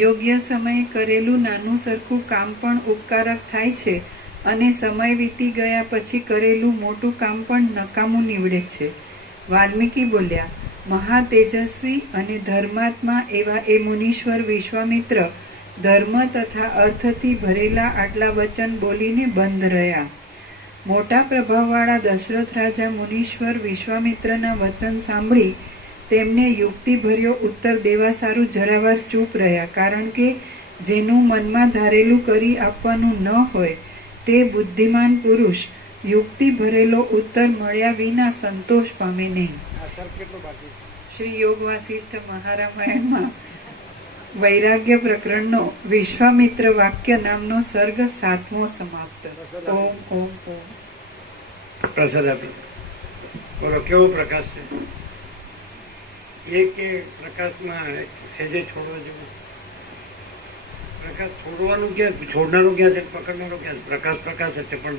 યોગ્ય સમયે કરેલું નાનું સરખું કામ પણ ઉપકારક થાય છે અને સમય વીતી ગયા પછી કરેલું મોટું કામ પણ નકામું નીવડે છે. વાલ્મીકી બોલ્યા, મહાતેજસ્વી અને ધર્માત્મા એવા એ મુનીશ્વર વિશ્વામિત્ર ધર્મ તથા અર્થથી ભરેલા આટલા વચન બોલીને બંધ રહ્યા. મોટા પ્રભાવવાળા દશરથ રાજા મુનીશ્વર વિશ્વામિત્રના વચન સાંભળી તેમને યુક્તિભર્યો ઉત્તર દેવા સારું જરાવાર ચૂપ રહ્યા, કારણ કે જેનું મનમાં ધારેલું કરી આપવાનું ન હોય તે બુદ્ધિમાન પુરુષ યુક્તિ ભરેલો ઉત્તર મળ્યા વિના સંતોષ પામે નહીં. શ્રી યોગ વાસિષ્ઠ મહારામાયણમાં વૈરાગ્ય પ્રકરણનો વિશ્વામિત્ર વાક્ય નામનો સર્ગ 7મો સમાપ્ત. ઓમ ઓમ ઓમ. પ્રસાદ આપી બોલો. કેવો પ્રકાશ છે? એક પ્રકાશમાં સેજે છોડવા જેવું. પ્રકાશ છોડવાનું ક્યાં, છોડનારો ક્યાં છે, પકડનારો ક્યાં છે? પ્રકાશ પ્રકાશ જ છે, પણ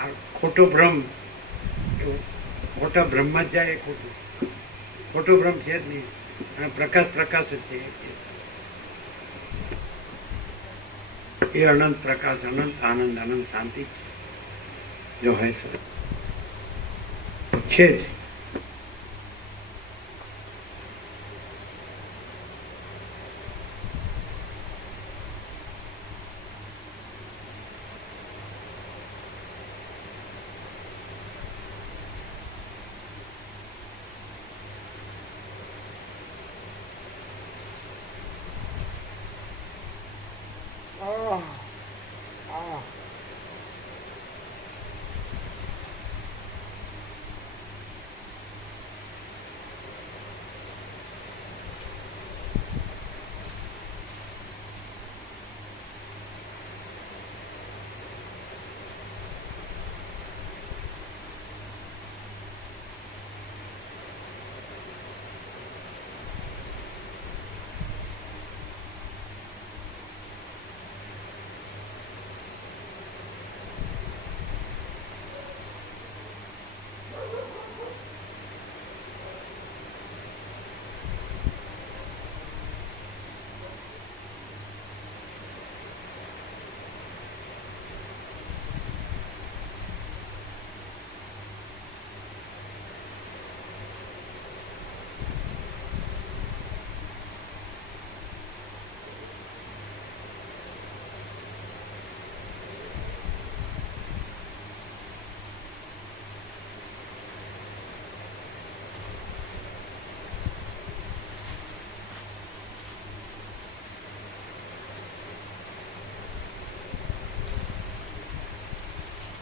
આ ખોટો ભ્રમ, ખોટા ભ્રમમાં જ જાય. એ ખોટો ભ્રમ છે જ નહીં, અને પ્રકાશ પ્રકાશ જ છે. એ અનંત પ્રકાશ, અનંત આનંદ, અનંત શાંતિ જો હૈ છે જ.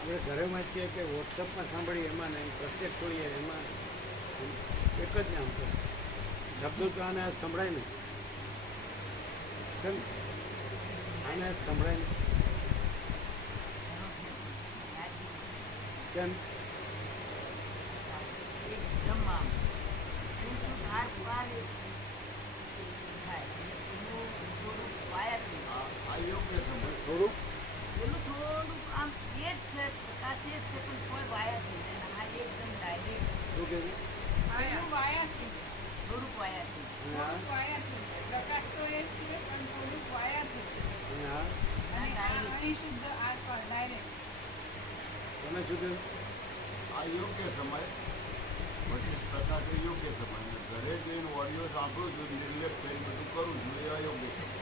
આપણે ઘરે વાંચીએ કે વોટ્સઅપમાં સાંભળીએ એમાં નહીં, પ્રત્યક્ષ જોઈએ એમાં એક જ નામ છે. શબ્દો તો આને સંભળાય ને, કેમ આને સંભળાય ને, કેમ તમે શું કહ્યું? આ યોગ્ય સમય પછી પ્રકાશ એ યોગ્ય સમય. ઘરે જઈને ઓડિયો સાંભળું છું, નિર્લેપ થઈને બધું કરું છું, એ અયોગ્ય સમય.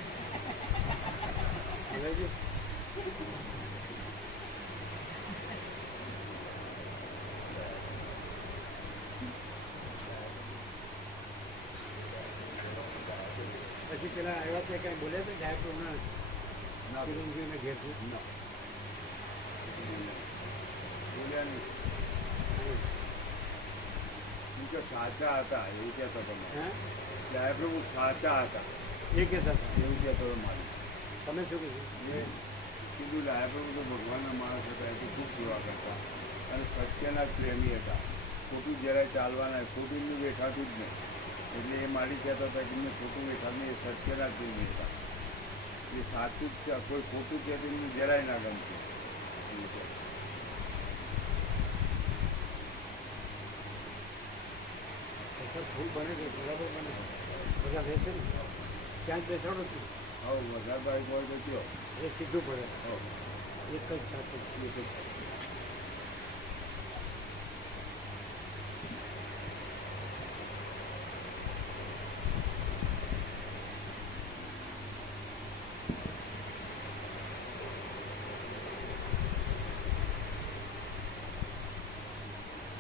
પછી પેલા આવ્યા ત્યાં કઈ બોલ્યા હતા સાહેબ? ના ચિરંજીવીને ઘેર છું ના બોલ્યા નહીં. કે સાચા હતા એવું કહેતો તમે? ત્યારે પ્રભુ સાચા હતા એ કહેતા હતા એવું કહેતો હતો. મારી તમે શું કીધું? મેં કીધું લાયા પ્રભુ તો ભગવાનના માણસ હતા, એ તો ખૂબ સેવા કરતા અને સત્યના પ્રેમી હતા. ખોટું જરાય ચાલવાના, ખોટું એમનું વેઠાતું જ નહીં. એટલે એ મારી કહેતા હતા કે એમને ખોટું વેઠાતું એ સત્યના પ્રેમી હતા. એ સાચું જ કોઈ ખોટું કહેતું એમને જરાય ના ગમતું. ખૂબ બને છે, બરાબર બને છે. બધા રહેશે ને ત્યાં જ બેસાડો છું. હવે વધારે બાઈક હોય તો કયો એ સીધું પડે હો. એક જ સાથે એક જ.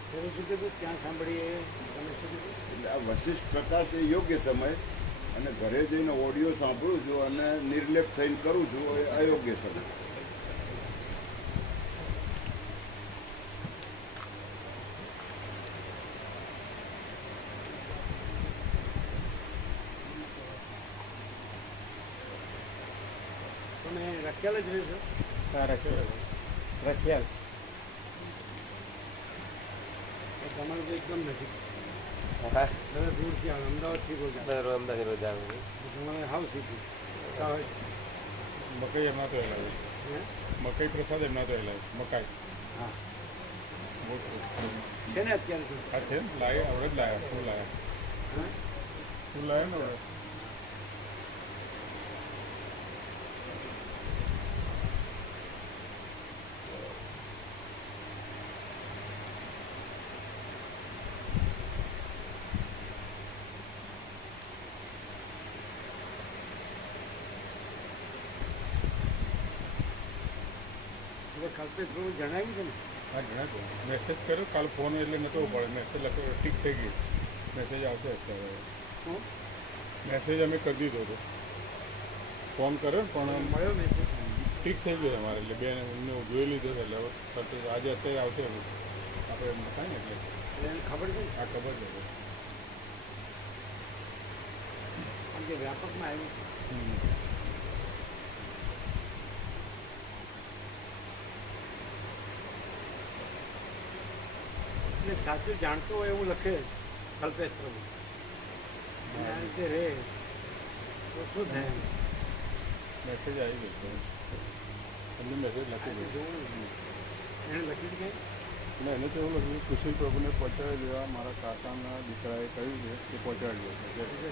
ત્યારે શું કીધું ત્યાં સાંભળીએ તમે શું કીધું એટલે આ વશિષ્ઠ પ્રકાશ એ યોગ્ય સમય અને ઘરે જઈને ઓડિયો સાંભળું છું અને નિર્લેપ થઈને કરું છું એ અયોગ્ય સમય. તમે રખેલ જ રહેશો રખિયાલ તો તમારું તો એકદમ નજીક હા હવે દૂરથી આવે અમદાવાદથી રોજ આવે દર અમદાવાદ રોજ આવે છે. તમારે હાવ સીધું મકઈ એમના તો એલાવે હે મકઈ પ્રસાદ એમના તો એલાવે મકાઈ હા બહુ છે ને અત્યારે તો આ છે લાયા આવડે જ લાયા શું લાયા હા શું લાયા ને હવે એટલે કલ્પેશ પ્રભુ જણાવ્યું છે ને હા જણાવ્યું મેસેજ કર્યો કાલ ફોન એટલે નહોતો પડે મેસેજ લખ્યો ઠીક થઈ ગઈ મેસેજ આવશે અત્યારે શું મેસેજ અમે કરી દીધો હતો ફોન કર્યો પણ મળ્યો મેસેજ ઠીક થઈ ગયું અમારે એટલે બેન એમને જોઈ લીધો છે એટલે હવે તરત જ આજે અત્યારે આવશે આપણે એમ થાય ને એટલે એટલે એને ખબર છે ને આ ખબર છે કારણ કે વ્યાપકમાં આવ્યું છે હમ. એટલે સાચું જાણતું હોય એવું લખે કલ્પેશ પ્રભુ અને આ રીતે રહે તો શું થાય એમ મેસેજ આવી ગયો છે એમને મેસેજ લખી આજે દીધો જોવું એને લખ્યું કે અને એને તો એવું લખ્યું સુશીલ પ્રભુને પહોંચાડી દેવા મારા કાકાના દીકરાએ કહ્યું છે એ પહોંચાડી દેશે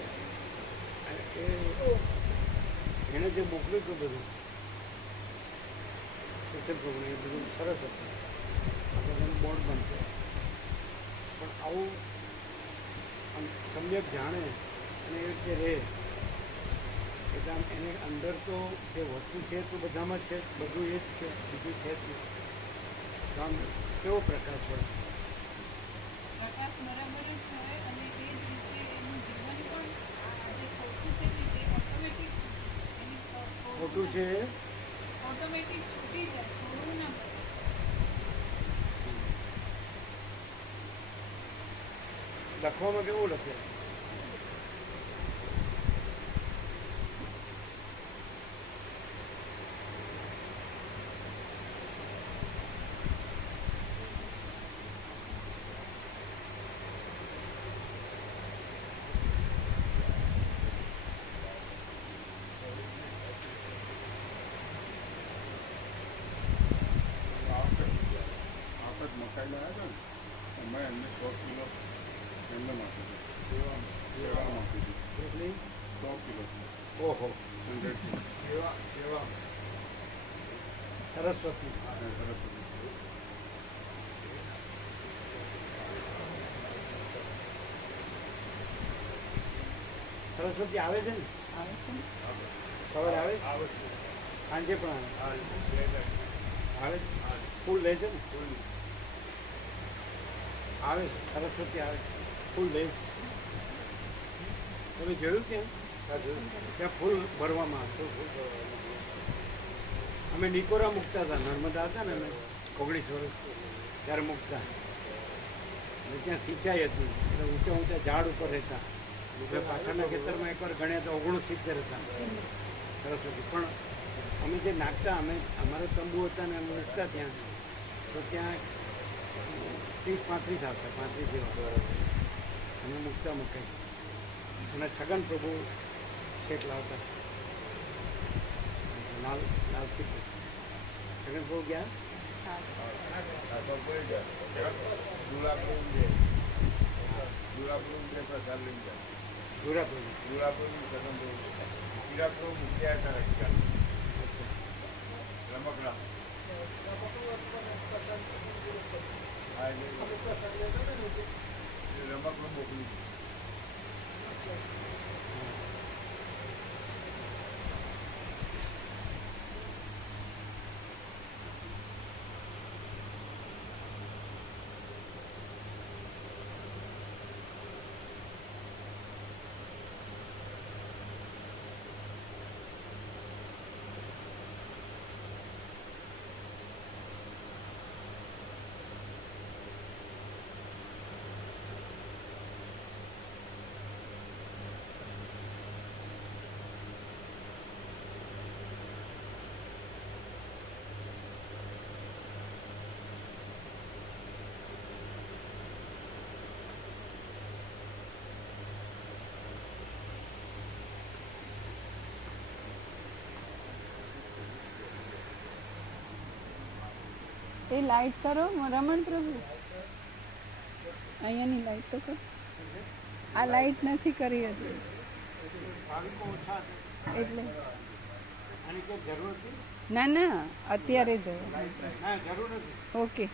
એણે જે મોકલ્યું હતું બધું સુશીલ પ્રભુને એ બધું સરસ હતું આપણે એનું બોર્ડ બનશે પણ આવું આમ સમ્યક જાણે અને એ રીતે રહે એટલે આમ એને અંદર તો જે વસ્તુ છે તો બધામાં છે જ, બધું એ જ છે બીજું છે જ નહીં તો આમ કેવો પ્રકાશ હોય પ્રકાશ બરાબર જ હોય અને એ જ રીતે એનું જીવન પણ આ જે ખોટું છે ને તે ઓટોમેટિક એની ખોટું છે ઓટોમેટિક છૂટી જાય છોડવું ના પડે લખવામાં કેવું લખે આ વખત મકાઈ લાવ્યા હતા ને મેં એમને 100 કિલો એમને આપી દીધું સેવામાં આપી દીધું એટલી 100 કિલો ઓહો 100 કિલો સરસ્વતી સરસ્વતી આવે છે ને આવે છે ને? સવારે આવે સાંજે પણ આવે ફૂલ લે છે ને આવે છે સરસ્વતી આવે છે ફૂલ લે છે તમે જોયું ત્યાં ત્યાં ફૂલ ભરવામાં આવે અમે નિકોરા મૂકતા હતા નર્મદા હતા ને અમે 19 વર્ષ ત્યારે મૂકતા અને ત્યાં સિંચાઈ હતી એટલે ઊંચા ઊંચા ઝાડ ઉપર રહેતા એટલે પાછળના ખેતરમાં એકવાર ગણ્યા તો 69 હતા સરસ્વતી પણ અમે જે નાખતા અમે અમારા તંબુ હતા ને અમે મૂકતા ત્યાં તો ત્યાં 30-35 આવતા 35 જેવા અમે મૂકતા મકાઈ અને છગન પ્રભુ શેક લાવતા લાલથી છગન પ્રભુ ગયા આ તો કોઈ જાય દુલાપુર પ્રસાદ લઈ જાય ધુરાપુરી. ગુલાબનું સદન હીરાપુર મૂક્યા હતા રક્ષા રમકડા હા એટલે રમકડું મોકલ્યું એ લાઈટ કરો રમણ પ્રભુ અહીંયાની લાઈટ તો કરો આ લાઈટ નથી કરી હજી ભાવિકો ઓછા છે. એટલે આની કોઈ જરૂર છે? ના ના અત્યારે જ ના, જરૂર નથી. ઓકે